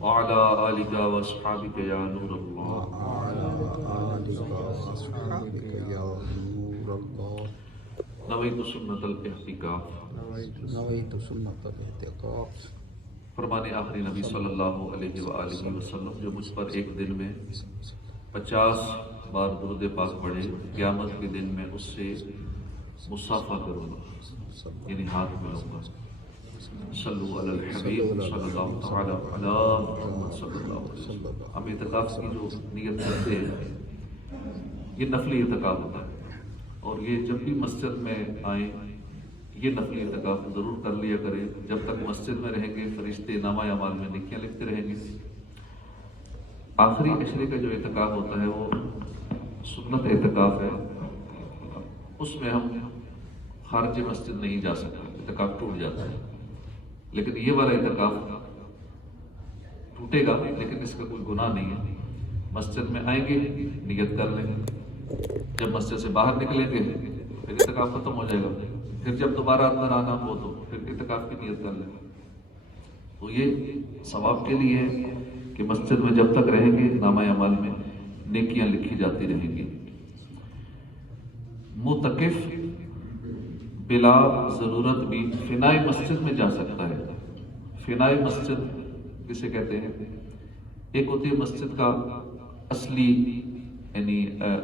وعلى آلك وأصحابك يا نور الله. نویت سنت الاعتکاف. فرمان آخری نبی صلی اللہ علیہ وآلہ وسلم، جو مجھ پر ایک دن میں 50 بار درود پاک پڑھے، قیامت کے دن میں اس سے مصافحہ کروں گا، یعنی ہاتھ ملوں گا. صلو علی الحبیب صلی اللہ تعالی علی محمد صلی اللہ علیہ وسلم. ہم اعتکاف کی جو نیت کرتے ہیں یہ نفلی اعتکاف ہوتا ہے، اور یہ جب بھی مسجد میں آئیں یہ نفلی اعتکاف ضرور کر لیا کریں. جب تک مسجد میں رہیں گے فرشتے نامہ اعمال میں نیکیاں لکھتے رہیں گے. آخری عشرے کا جو اعتکاف ہوتا ہے وہ سنت اعتکاف ہے، اس میں ہم خارج مسجد نہیں جا سکتے، اعتکاف ٹوٹ جاتا ہے. لیکن یہ والا اعتکاف ٹوٹے گا لیکن اس کا کوئی گناہ نہیں ہے. مسجد میں آئیں گے نیت کر لیں گے، جب مسجد سے باہر نکلیں گے پھر اعتکاف ختم ہو جائے گا. پھر جب دوبارہ اندر آنا ہو تو پھر اعتکاف کی نیت کر لیں. تو یہ ثواب کے لیے ہے کہ مسجد میں جب تک رہیں گے نامہ اعمال میں نیکیاں لکھی جاتی رہیں گی. معتکف بلا ضرورت بھی فنائے مسجد میں جا سکتا ہے. فنائے مسجد کسے کہتے ہیں؟ ایک ہوتی ہے مسجد کا اصلی، یعنی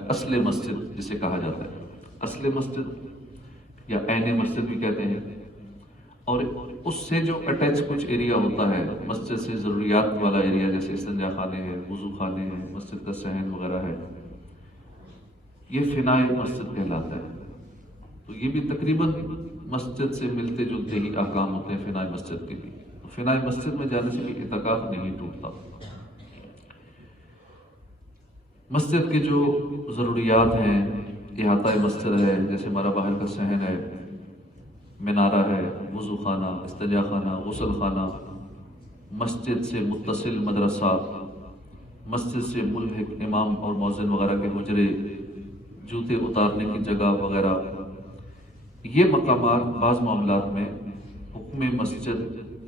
اصل مسجد جسے کہا جاتا ہے، اصل مسجد یا عین مسجد بھی کہتے ہیں. اور اس سے جو اٹیچ کچھ ایریا ہوتا ہے مسجد سے، ضروریات والا ایریا جیسے استنجا خانے ہیں، وضو خانے ہیں، مسجد کا صحن وغیرہ ہے، یہ فنائے مسجد کہلاتا ہے. تو یہ بھی تقریباً مسجد سے ملتے جلتے ہی احکام ہوتے ہیں فنائے مسجد کے بھی. فنائے مسجد میں جانے سے بھی اعتکاف نہیں ٹوٹتا. مسجد کے جو ضروریات ہیں، احاطہ مسجد ہے جیسے ہمارا باہر کا صحن ہے، منارہ ہے، وضو خانہ، استنجا خانہ، غسل خانہ، مسجد سے متصل مدرسہ، مسجد سے ملحق امام اور مؤذن وغیرہ کے حجرے، جوتے اتارنے کی جگہ وغیرہ، یہ مقامات بعض معاملات میں حکم مسجد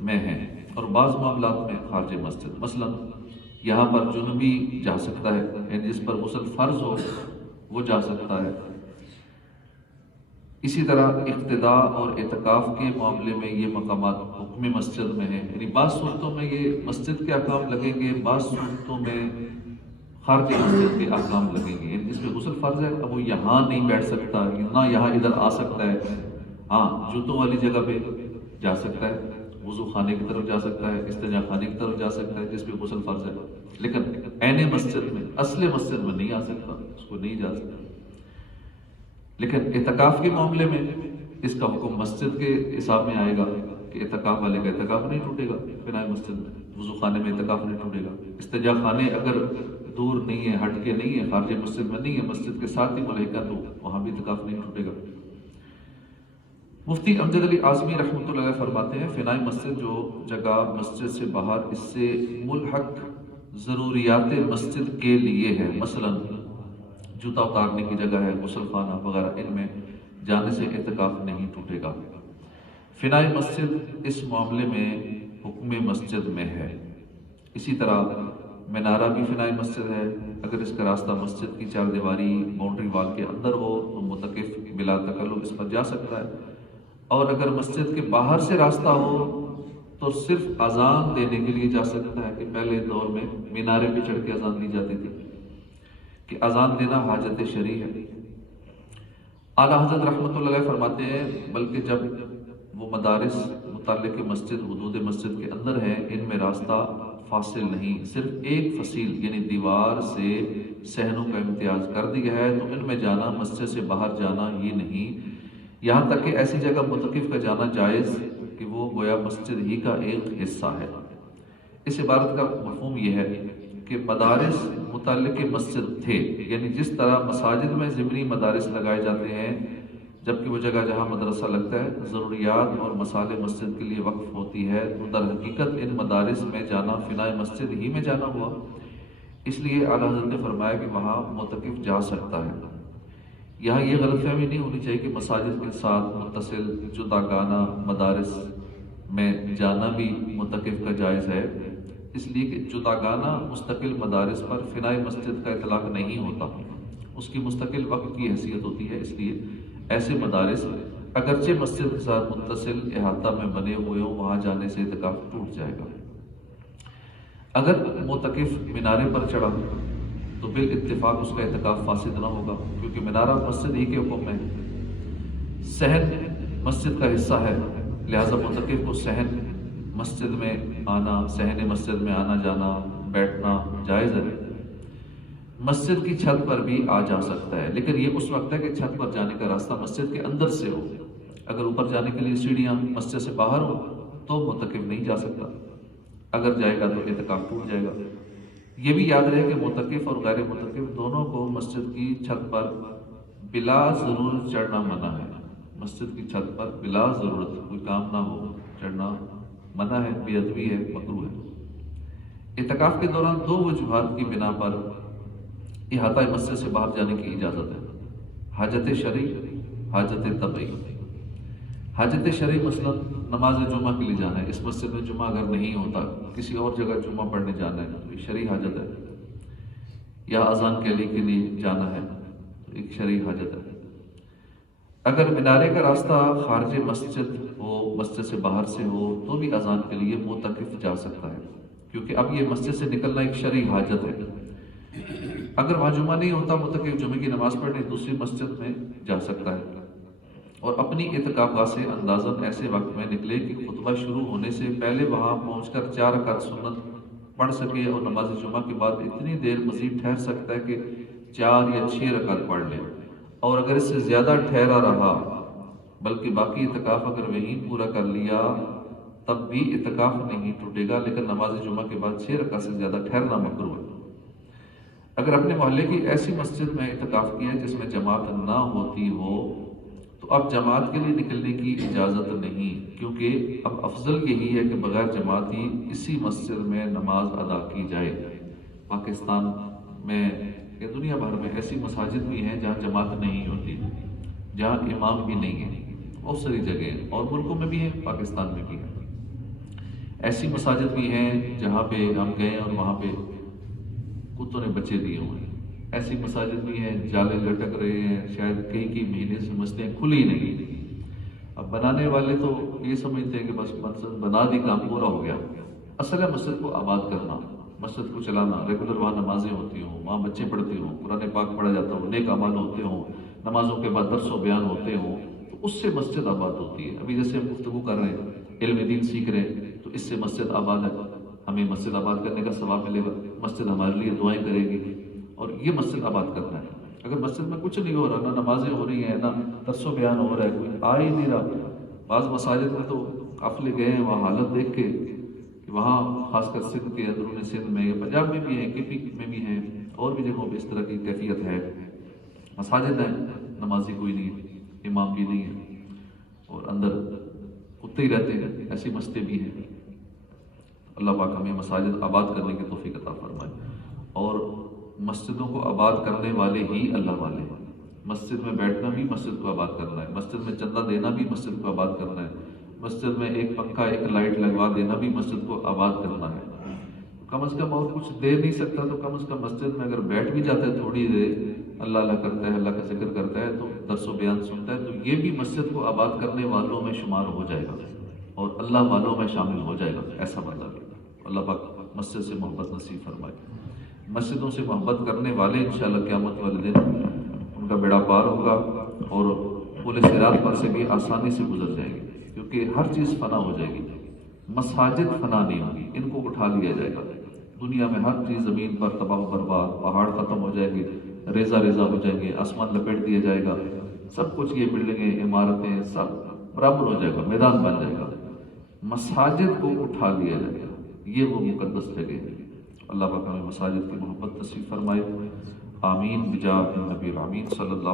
میں ہیں اور بعض معاملات میں خارج مسجد. مثلا یہاں پر جنوبی جا سکتا ہے، یعنی جس پر غسل فرض ہو وہ جا سکتا ہے. اسی طرح اقتداء اور اعتکاف کے معاملے میں یہ مقامات حکم مسجد میں ہیں، یعنی بعض صورتوں میں یہ مسجد کے احکام لگیں گے، بعض صورتوں میں خارج مسجد کے احکام لگیں گے. یعنی جس میں غسل فرض ہے اب وہ یہاں نہیں بیٹھ سکتا، نہ یہاں ادھر آ سکتا ہے. ہاں جوتوں والی جگہ پہ جا سکتا ہے، وضو خانے کی طرف جا سکتا ہے، استنجا خانے کی طرف جا سکتا ہے جس پہ غسل فرض ہے. لیکن عین مسجد میں، اصل مسجد میں نہیں آ سکتا، اس کو نہیں جا سکتا. لیکن اعتکاف کے معاملے میں اس کا حکم مسجد کے حساب میں آئے گا کہ اعتکاف والے کا اعتکاف نہیں ٹوٹے گا. فنائے مسجد میں وضو خانے میں اعتکاف نہیں ٹوٹے گا. استنجا خانے اگر دور نہیں ہے، ہٹ کے نہیں ہے، خارج مسجد میں نہیں ہے، مسجد کے ساتھ ہی ملحقہ، تو وہاں بھی اعتکاف نہیں ٹوٹے گا. مفتی امجد علی اعظمی رحمۃ اللہ علیہ فرماتے ہیں فنائے مسجد جو جگہ مسجد سے باہر اس سے ملحق ضروریات مسجد کے لیے ہے، مثلا جوتا اتارنے کی جگہ ہے، غسل خانہ وغیرہ، ان میں جانے سے اعتکاف نہیں ٹوٹے گا. فنائے مسجد اس معاملے میں حکم مسجد میں ہے. اسی طرح منارہ بھی فنائے مسجد ہے. اگر اس کا راستہ مسجد کی چار دیواری باؤنڈری وال کے اندر ہو تو معتکف بلا تکلف اس پر جا سکتا ہے، اور اگر مسجد کے باہر سے راستہ ہو تو صرف اذان دینے کے لیے جا سکتا ہے. کہ پہلے دور میں مینارے پہ چڑھ کے اذان دی جاتی تھی کہ اذان دینا حاجت شرعی ہے. اعلیٰ حضرت رحمۃ اللہ علیہ فرماتے ہیں بلکہ جب وہ مدارس متعلق مسجد حدود مسجد کے اندر ہیں، ان میں راستہ فاصل نہیں، صرف ایک فصیل یعنی دیوار سے صحنوں کا امتیاز کر دیا ہے، تو ان میں جانا مسجد سے باہر جانا ہی نہیں. یہاں تک کہ ایسی جگہ معتکف کا جانا جائز کہ وہ گویا مسجد ہی کا ایک حصہ ہے. اس عبارت کا مفہوم یہ ہے کہ مدارس متعلق مسجد تھے، یعنی جس طرح مساجد میں ضمنی مدارس لگائے جاتے ہیں جبکہ وہ جگہ جہاں مدرسہ لگتا ہے ضروریات اور مصالح مسجد کے لیے وقف ہوتی ہے، تو در حقیقت ان مدارس میں جانا فنائے مسجد ہی میں جانا ہوا. اس لیے اعلیٰ حضرت نے فرمایا کہ وہاں معتکف جا سکتا ہے. یہاں یہ غلط فہمی نہیں ہونی چاہیے کہ مساجد کے ساتھ متصل جداگانہ مدارس میں جانا بھی معتکف کا جائز ہے. اس لیے کہ جداگانہ مستقل مدارس پر فنائے مسجد کا اطلاق نہیں ہوتا، اس کی مستقل وقت کی حیثیت ہوتی ہے۔ اس لیے ایسے مدارس اگرچہ مسجد کے ساتھ متصل احاطہ میں بنے ہوئے ہوں، وہاں جانے سے اعتکاف ٹوٹ جائے گا۔ اگر معتکف مینارے پر چڑھا تو بالاتفاق اس کا اعتکاف فاسد نہ ہوگا، کیونکہ مینارہ مسجد ہی کے حکم میں صحن مسجد کا حصہ ہے، لہذا معتکف کو صحن مسجد میں آنا جانا بیٹھنا جائز ہے۔ مسجد کی چھت پر بھی آ جا سکتا ہے، لیکن یہ اس وقت ہے کہ چھت پر جانے کا راستہ مسجد کے اندر سے ہو۔ اگر اوپر جانے کے لیے سیڑھیاں مسجد سے باہر ہو تو معتکف نہیں جا سکتا، اگر جائے گا تو اعتکاف ٹوٹ جائے گا۔ یہ بھی یاد رہے کہ معتکف اور غیر معتکف دونوں کو مسجد کی چھت پر بلا ضرورت چڑھنا منع ہے۔ مسجد کی چھت پر بلا ضرورت کوئی کام نہ ہو چڑھنا منع ہے، بے ادبی ہے، مکروہ ہے۔ اعتکاف کے دوران دو وجوہات کی بنا پر احاطہ مسجد سے باہر جانے کی اجازت ہے: حاجت شرعی، حاجت طبعی۔ حاجت شرعی مثلا نماز جمعہ کے لیے جانا ہے، اس مسجد میں جمعہ اگر نہیں ہوتا، کسی اور جگہ جمعہ پڑھنے جانا ہے تو ایک شرعی حاجت ہے، یا اذان کے لیے جانا ہے تو ایک شرعی حاجت ہے۔ اگر مینارے کا راستہ خارج مسجد ہو، مسجد سے باہر سے ہو، تو بھی اذان کے لیے معتکف جا سکتا ہے، کیونکہ اب یہ مسجد سے نکلنا ایک شرعی حاجت ہے۔ اگر وہاں جمعہ نہیں ہوتا، معتکف جمعے کی نماز پڑھنے دوسری مسجد میں جا سکتا ہے، اور اپنی اعتکاف گاہ سے اندازاً ایسے وقت میں نکلے کہ خطبہ شروع ہونے سے پہلے وہاں پہنچ کر 4 رکعت سنت پڑھ سکے، اور نماز جمعہ کے بعد اتنی دیر مزید ٹھہر سکتا ہے کہ 4 یا 6 رکعت پڑھ لے، اور اگر اس سے زیادہ ٹھہرا رہا بلکہ باقی اعتکاف اگر وہیں پورا کر لیا تب بھی اعتکاف نہیں ٹوٹے گا، لیکن نماز جمعہ کے بعد 6 رکعت سے زیادہ ٹھہرنا مکروہ ہے۔ اگر اپنے محلے کی ایسی مسجد میں اعتکاف کیا جس میں جماعت نہ ہوتی ہو تو اب جماعت کے لیے نکلنے کی اجازت نہیں، کیونکہ اب افضل یہی ہے کہ بغیر جماعت ہی اسی مسجد میں نماز ادا کی جائے۔ پاکستان میں یا دنیا بھر میں ایسی مساجد بھی ہیں جہاں جماعت نہیں ہوتی، جہاں امام بھی نہیں ہے، بہت ساری جگہیں ہیں، اور ملکوں میں بھی ہیں، پاکستان میں بھی ہیں۔ ایسی مساجد بھی ہیں جہاں پہ ہم گئے اور وہاں پہ کتوں نے بچے دیے ہوئے ہیں۔ ایسی مساجد بھی ہیں جالے لٹک رہے ہیں، شاید کئی مہینے سے مسجدیں کھلی نہیں۔ اب بنانے والے تو یہ سمجھتے ہیں کہ بس مسجد بنا دی، کام پورا ہو گیا۔ اصل ہے مسجد کو آباد کرنا، مسجد کو چلانا، ریگولر وہاں نمازیں ہوتی ہوں، وہاں بچے پڑھتے ہوں، قرآن پاک پڑھا جاتا ہو، نیک اعمال ہوتے ہوں، نمازوں کے بعد درس و بیان ہوتے ہوں، تو اس سے مسجد آباد ہوتی ہے۔ ابھی جیسے ہم گفتگو کر رہے ہیں، علم دین سیکھ رہے ہیں، تو اس سے مسجد آباد ہے، ہمیں مسجد آباد کرنے کا ثواب ملے گا، مسجد ہمارے لیے دعائیں کرے گی، اور یہ مسجد آباد کرنا ہے۔ اگر مسجد میں کچھ نہیں ہو رہا، نہ نمازیں ہو رہی ہیں، نہ درس و بیان ہو رہا ہے، کوئی آ ہی نہیں رہا، بعض مساجد میں تو قافلے گئے ہیں، وہاں حالت دیکھ کے کہ وہاں خاص کر سندھ کے اندرون سندھ میں، پنجاب میں بھی ہیں، کے پی میں بھی ہیں، اور بھی جگہوں پہ اس طرح کی کیفیت ہے۔ مساجد ہیں، نمازی کوئی نہیں ہے، امام بھی نہیں ہے، اور اندر کتے ہی رہتے ہیں، ایسی مسجدیں بھی ہیں۔ اللہ پاک ہمیں مساجد آباد کرنے کی توفیق عطا فرمائے، اور مسجدوں کو آباد کرنے والے ہی اللہ والے ہیں۔ مسجد میں بیٹھنا بھی مسجد کو آباد کرنا ہے، مسجد میں چندہ دینا بھی مسجد کو آباد کرنا ہے، مسجد میں ایک پنکھا ایک لائٹ لگوا دینا بھی مسجد کو آباد کرنا ہے۔ کم از کم اور کچھ دے نہیں سکتا تو کم از کم مسجد میں اگر بیٹھ بھی جاتا ہے تھوڑی دیر، اللہ اللہ کرتا ہے، اللہ کا ذکر کرتا ہے، تو درس و بیان سنتا ہے، تو یہ بھی مسجد کو آباد کرنے والوں میں شمار ہو جائے گا اور اللہ والوں میں شامل ہو جائے گا۔ ایسا بندہ بھی اللہ پاک مسجد سے محبت نصیب فرمائے۔ مسجدوں سے محبت کرنے والے انشاءاللہ قیامت والے دن ان کا بیڑا پار ہوگا، اور پل صراط پر سے بھی آسانی سے گزر جائے گی، کیونکہ ہر چیز فنا ہو جائے گی، مساجد فنا نہیں ہوگی، ان کو اٹھا لیا جائے گا۔ دنیا میں ہر چیز زمین پر تباہ و برباد، پہاڑ ختم ہو جائیں گے، ریزہ ریزہ ہو جائیں گے، آسمان لپیٹ دیا جائے گا، سب کچھ، یہ بلڈنگیں عمارتیں سب برابر ہو جائے گا، میدان بن جائے گا، مساجد کو اٹھا لیا جائے گا۔ یہ وہ مقدس جگہ ہے۔ اللہ پاک ہمیں مساجد کی محبت نصیب فرمائے، آمین بجاہ نبی الامین صلی اللہ